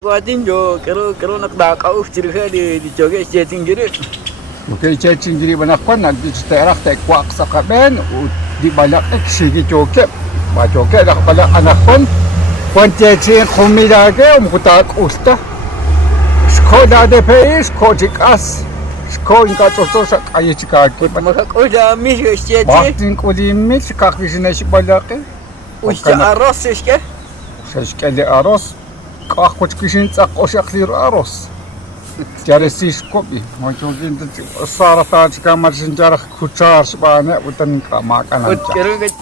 Kuatin yo kero nakdakaw sirka di joge jetting giri. Okay, chatting giri banakwan nagditerak tay kwak sa kaben di balak sige joke. Ba joke dak bala anakon. Quantity comida ke umkutak usta. Skoda de país kotikas. Sko inka toto sa aychika. Makakoda mi jeti. Baktin kodimmiş kakvisine balak. Usta arroz işte. Şaşkeli aros. Kahkoç kişinin çakkoşaklir aros. Jaresiş kopi. Macam sarata çıkamar sincarak kucar sebane utan makanan.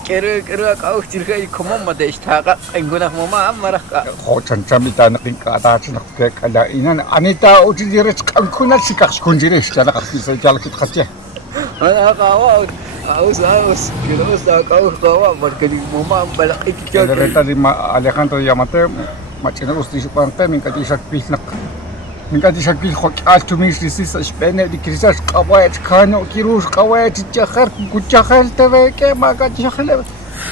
Kero kau sirka di komom mada istaka engguna mama amarah ka. Kocan camita nakin kata cinak ke kala inan anita uji direct kankuna sikak kunjiris jala kasih jala kit kasih. Ana kawa aus kero kau kawa berkali mama balak ikut. Kereta di Alejandro Yamate macam usti supante minka disak pisnak. Minka disak pis kok altu mis disis spene di krisas kawait kano kirus kawait jakhar kujakhal teve ke maka jakhal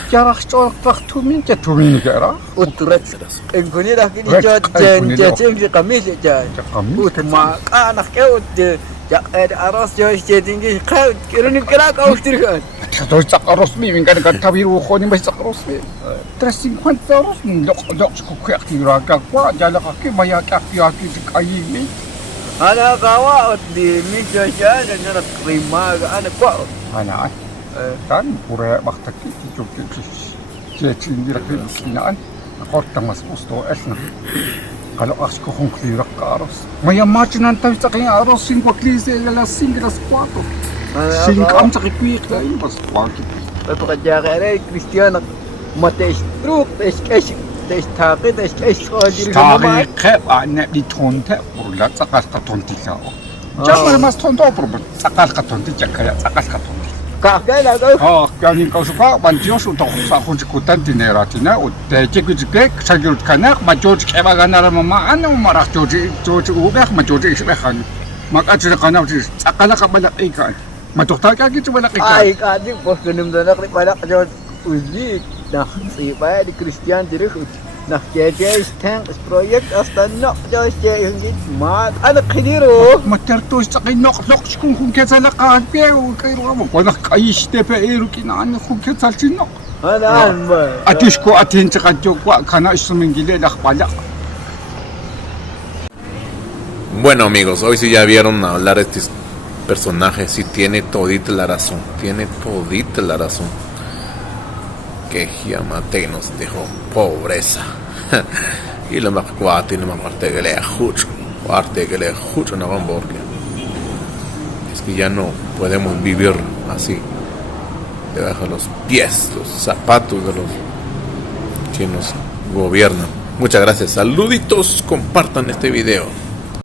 jarah chor paktu min jatumin kera. Utrat engguni dah kini jajeng di kamis jaj. Utma anak kau jak aras jauh tinggi kau kira kau sirkan. Terus cak rosmi minka dekat kabiru khoni mas cak rosmi. 350 euros dok kuku aktiva kwa jala kaki maya kaki kayi mi. Ana kawa di mi jajan dan terima ana kwa. Ana kan pura bakta ki çok cecin direktif kinaan. Korta mas usto esna. Kalau aku concluir aros. Maya machinan tahu saking aros 5 klise la 5 las 4. 5 am sa kikwik la pas 4. Pekerja kare Cristiano mate struk es taqid es qajir Tari qeb ana di tonte urla taqas ka tonti ka. Jamal mas tonto problem. Taqas ka tonti jakaya taqas ka tonti. ka kala kau Kani kau suka bantios untuk sa konsekutan tineratina utte jekujke sagirut kanak majoj keba ganara mama ana umarak joji ubek majoji isbehan. Maka jira kana taqala ka balak ikan. Matukta ka gitu balak ikan. ai kadi bos genum danak ni balak jo uji nah si bay di Christian jadi nah jadi tank proyek astana jo jadi ma ana khidiro Matertos sa kinok kung kesa lakan pe kairo mo wala kaiste pe kinaan kung kesa sinok. ana ba Atis ko atin sa kadyo ko kana isumingile lakpala. Bueno amigos, hoy sí ya vieron hablar de este personaje, sí tiene todita la razón, que Yamate nos dejó pobreza. Y lo más cuatro y lo más parte que le escucho no van porque es que ya no podemos vivir así debajo de los pies, los zapatos de los que nos gobiernan. Muchas gracias, saluditos, compartan este video.